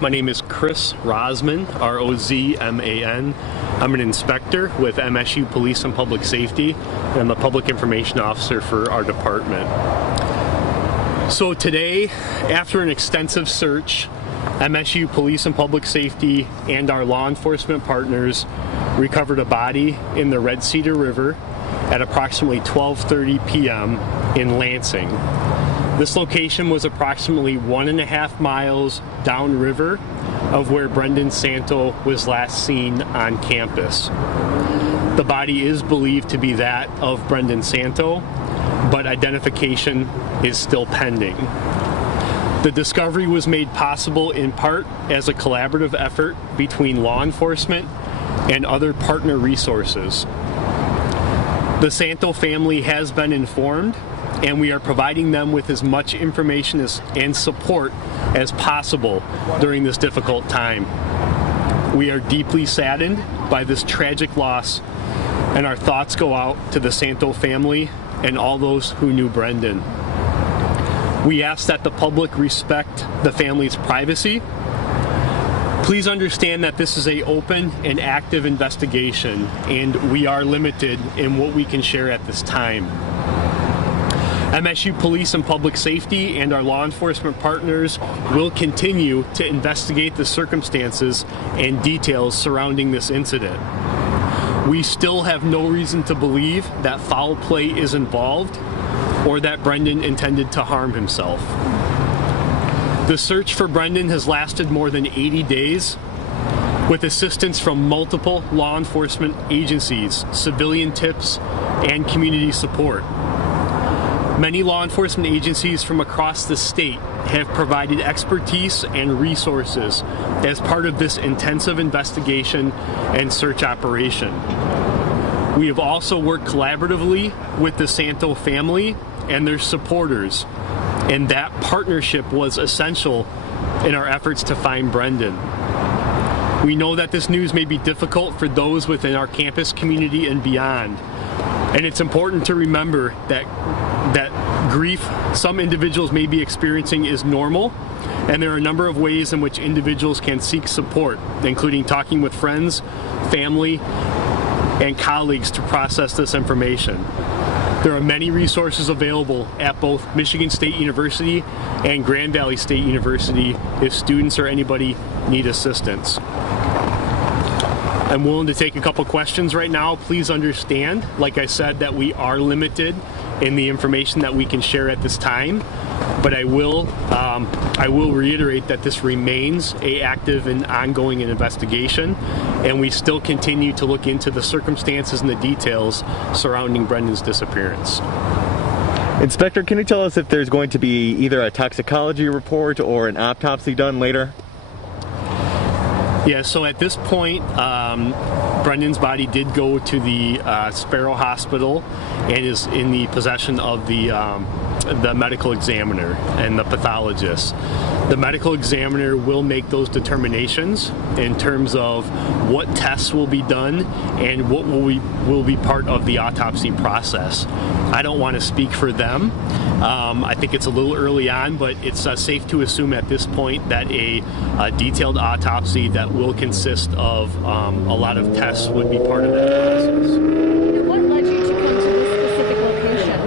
My name is Chris Rozman, R-O-Z-M-A-N. I'm an inspector with MSU Police and Public Safety, and I'm the Public Information Officer for our department. So today, after an extensive search, MSU Police and Public Safety and our law enforcement partners recovered a body in the Red Cedar River at approximately 12:30 p.m. in Lansing. This location was approximately 1.5 miles downriver of where Brendan Santo was last seen on campus. The body is believed to be that of Brendan Santo, but identification is still pending. The discovery was made possible in part as a collaborative effort between law enforcement and other partner resources. The Santo family has been informed, and we are providing them with as much information and support as possible during this difficult time. We are deeply saddened by this tragic loss, and our thoughts go out to the Santo family and all those who knew Brendan. We ask that the public respect the family's privacy. Please understand that this is an open and active investigation, and we are limited in what we can share at this time. MSU Police and Public Safety and our law enforcement partners will continue to investigate the circumstances and details surrounding this incident. We still have no reason to believe that foul play is involved or that Brendan intended to harm himself. The search for Brendan has lasted more than 80 days with assistance from multiple law enforcement agencies, civilian tips, and community support. Many law enforcement agencies from across the state have provided expertise and resources as part of this intensive investigation and search operation. We have also worked collaboratively with the Santo family and their supporters, and that partnership was essential in our efforts to find Brendan. We know that this news may be difficult for those within our campus community and beyond, and it's important to remember that grief some individuals may be experiencing is normal, and there are a number of ways in which individuals can seek support, including talking with friends, family, and colleagues to process this information. There are many resources available at both Michigan State University and Grand Valley State University if students or anybody need assistance. I'm willing to take a couple questions right now. Please understand, like I said, that we are limited in the information that we can share at this time, but I will reiterate that this remains an active and ongoing investigation, and we still continue to look into the circumstances and the details surrounding Brendan's disappearance. Inspector, can you tell us if there's going to be either a toxicology report or an autopsy done later? Yeah, so at this point, Brendan's body did go to the Sparrow Hospital and is in the possession of the medical examiner and the pathologist. The medical examiner will make those determinations in terms of what tests will be done and what will be part of the autopsy process. I don't want to speak for them. I think it's a little early on, but it's safe to assume at this point that a detailed autopsy that will consist of a lot of tests would be part of that process. What led you to come to this specific location?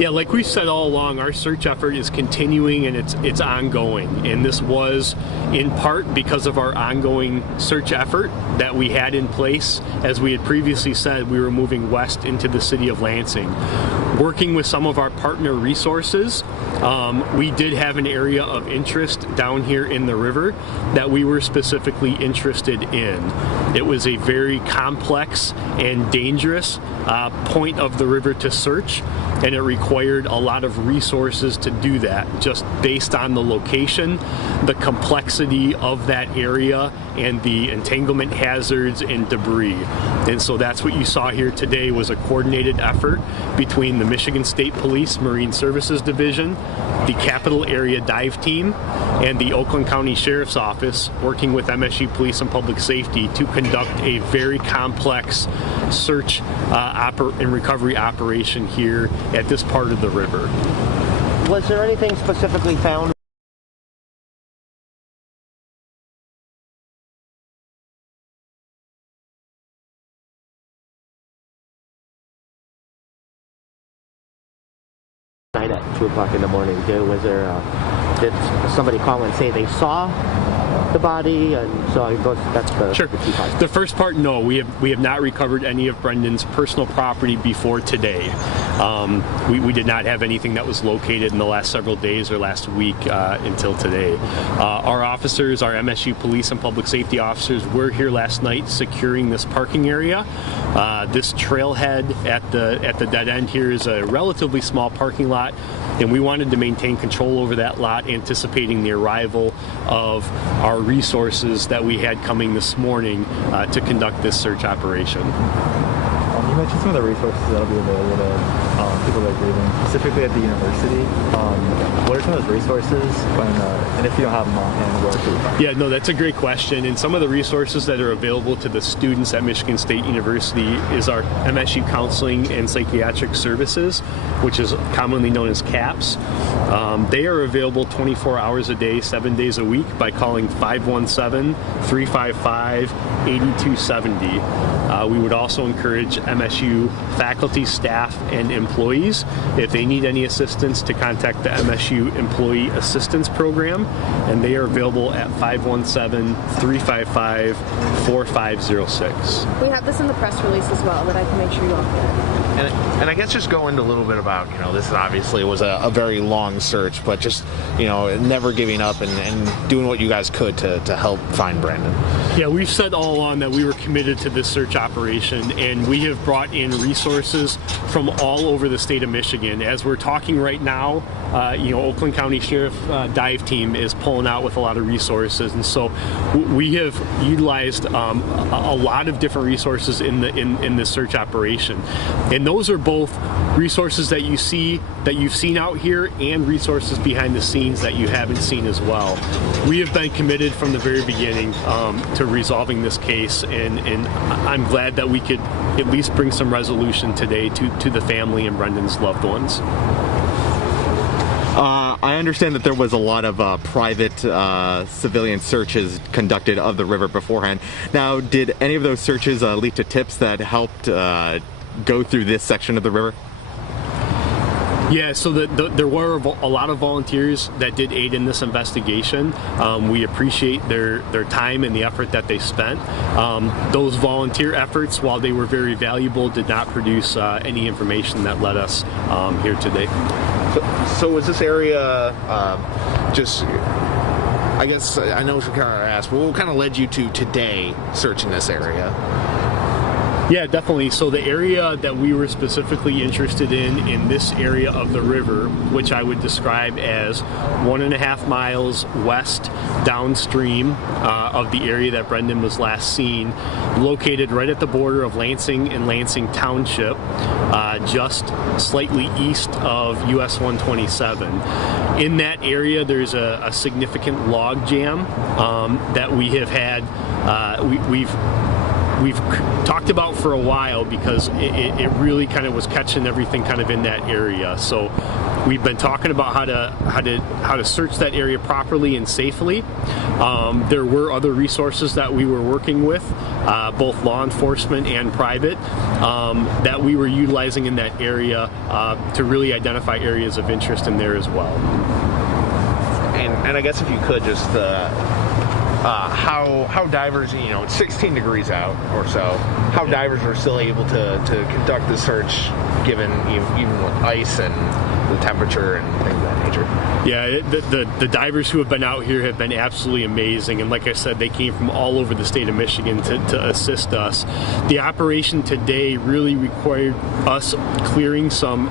Yeah, like we said all along, our search effort is continuing and it's ongoing. And this was in part because of our ongoing search effort that we had in place. As we had previously said, we were moving west into the city of Lansing. Working with some of our partner resources, we did have an area of interest down here in the river that we were specifically interested in. It was a very complex and dangerous point of the river to search, and it required a lot of resources to do that, just based on the location, the complexity of that area, and the entanglement hazards and debris. And so that's what you saw here today, was a coordinated effort between the Michigan State Police Marine Services Division, the Capital Area Dive Team, and the Oakland County Sheriff's Office, working with MSU Police and Public Safety to conduct a very complex search and recovery operation here at this part of the river. Was there anything specifically found Night at 2 o'clock in the morning, did somebody call and say they saw the body? And so that's the Sure. the key part. The first part, no, we have not recovered any of Brendan's personal property before today. We did not have anything that was located in the last several days or last week until today. Our officers, our MSU police and public safety officers, were here last night securing this parking area. This trailhead at the dead end here is a relatively small parking lot, and we wanted to maintain control over that lot, anticipating the arrival of our resources that we had coming this morning to conduct this search operation. You mentioned some of the resources that will be available to people that are grieving, specifically at the university. What are some of those resources, and if you don't have them on hand, where can you find them? Yeah, no, that's a great question. And some of the resources that are available to the students at Michigan State University is our MSU Counseling and Psychiatric Services, which is commonly known as CAPS. They are available 24 hours a day, 7 days a week by calling 517-355-8270. We would also encourage MSU faculty, staff, and employees, if they need any assistance, to contact the MSU Employee Assistance Program, and they are available at 517-355-4506. We have this in the press release as well that I can make sure you all get. And I guess just go into a little bit about, this obviously was a very long search, but just, never giving up and doing what you guys could to help find Brandon. Yeah, we've said all along that we were committed to this search operation, and we have brought in resources from all over the state of Michigan. As we're talking right now, Oakland County Sheriff dive team is pulling out with a lot of resources, and so we have utilized a lot of different resources in this search operation. And those are both resources that you've seen out here and resources behind the scenes that you haven't seen as well. We have been committed from the very beginning to resolving this case, and I'm glad that we could at least bring some resolution today to the family and Brendan's loved ones. I understand that there was a lot of private civilian searches conducted of the river beforehand. Now, did any of those searches lead to tips that helped go through this section of the river? Yeah, so there were a lot of volunteers that did aid in this investigation. We appreciate their time and the effort that they spent. Those volunteer efforts, while they were very valuable, did not produce any information that led us here today. So was this area just, I guess, I know we kind of asked, but what kind of led you to today searching this area? Yeah, definitely. So the area that we were specifically interested in this area of the river, which I would describe as 1.5 miles west downstream of the area that Brendan was last seen, located right at the border of Lansing and Lansing Township, just slightly east of US 127. In that area, there's a significant log jam that we have had. We've talked about for a while because it really kind of was catching everything kind of in that area. So we've been talking about how to search that area properly and safely. There were other resources that we were working with, both law enforcement and private, that we were utilizing in that area to really identify areas of interest in there as well. And I guess if you could just how divers, it's 16 degrees out or so, how divers are still able to conduct the search given even with ice and the temperature and things of that nature. Yeah, the divers who have been out here have been absolutely amazing, and like I said, they came from all over the state of Michigan to assist us. The operation today really required us clearing some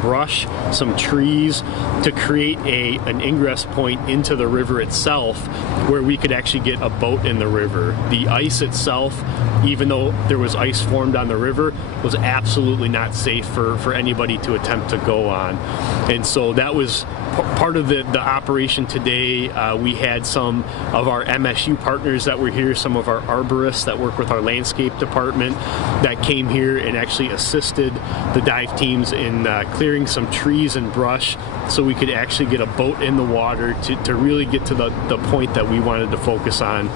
brush, some trees, to create an ingress point into the river itself, where we could actually get a boat in the river. The ice itself, even though there was ice formed on the river, was absolutely not safe for anybody to attempt to go on. And so that was part of the operation today. We had some of our MSU partners that were here, some of our arborists that work with our landscape department that came here and actually assisted the dive teams in clearing some trees and brush so we could actually get a boat in the water to really get to the point that we wanted to focus on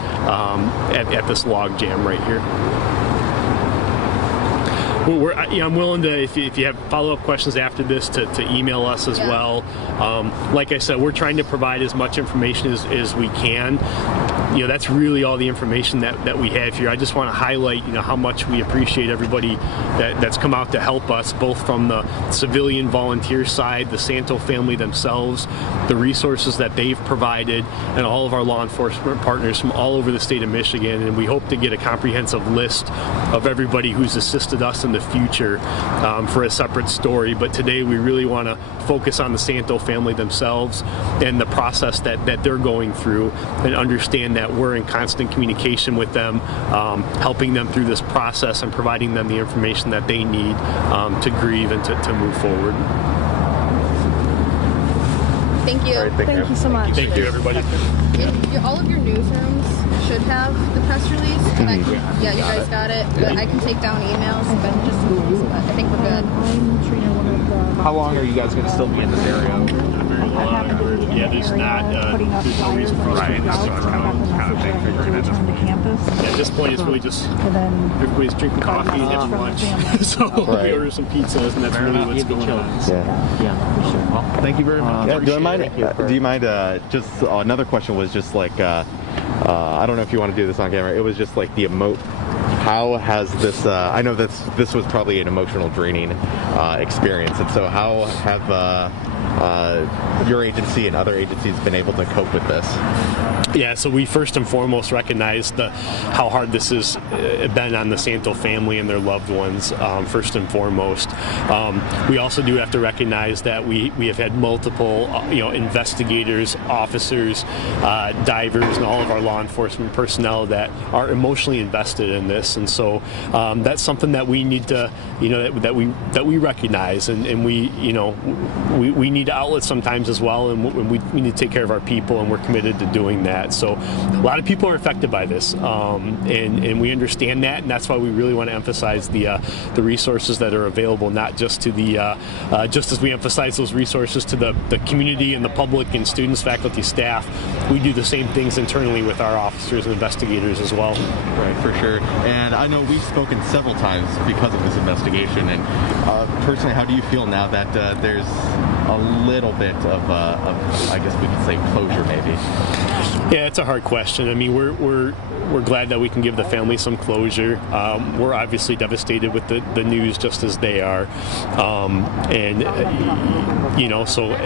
at this log jam right here. I'm willing to, if you have follow-up questions after this, to email us as well. Like I said, we're trying to provide as much information as we can. That's really all the information that we have here. I just want to highlight, how much we appreciate everybody that's come out to help us, both from the civilian volunteer side, the Santo family themselves, the resources that they've provided, and all of our law enforcement partners from all over the state of Michigan. And we hope to get a comprehensive list of everybody who's assisted us in the future for a separate story. But today we really want to focus on the Santo family themselves and the process that they're going through, and understand that we're in constant communication with them, helping them through this process and providing them the information that they need to grieve and to move forward. Thank you. All right, Thank you so much. Thank you, everybody. All of your newsrooms should have the press release. And you guys got it. But I can take down emails. But I think we're good. How long are you guys going to still be in this area? Yeah, there's no reason for us to Right, that's what kind of thing figuring at this point. At this point, it's really just everybody's drinking coffee and having lunch. So we order some pizzas, and that's really what's going on. Yeah. Well, thank you very much. Do you mind? Just another question was just like, I don't know if you want to do this on camera. It was just like the how has this? I know this was probably an emotional, draining experience, and so how have your agency and other agencies been able to cope with this? Yeah, so we first and foremost recognize how hard this has been on the Santo family and their loved ones, first and foremost. We also do have to recognize that we have had multiple investigators, officers, divers, and all of our law enforcement personnel that are emotionally invested in this, and so that's something that we need to, that we recognize, and we need outlets sometimes as well, and we need to take care of our people, and we're committed to doing that. So a lot of people are affected by this, and we understand that, and that's why we really want to emphasize the resources that are available, not just to the just as we emphasize those resources to the community and the public and students, faculty, staff. We do the same things internally with our officers and investigators as well. Right, for sure. And I know we've spoken several times because of this investigation, and personally, how do you feel now that there's a little bit of I guess we could say closure, maybe? Yeah, it's a hard question. I mean, we're glad that we can give the family some closure. We're obviously devastated with the news, just as they are, so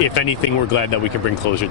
if anything, we're glad that we can bring closure to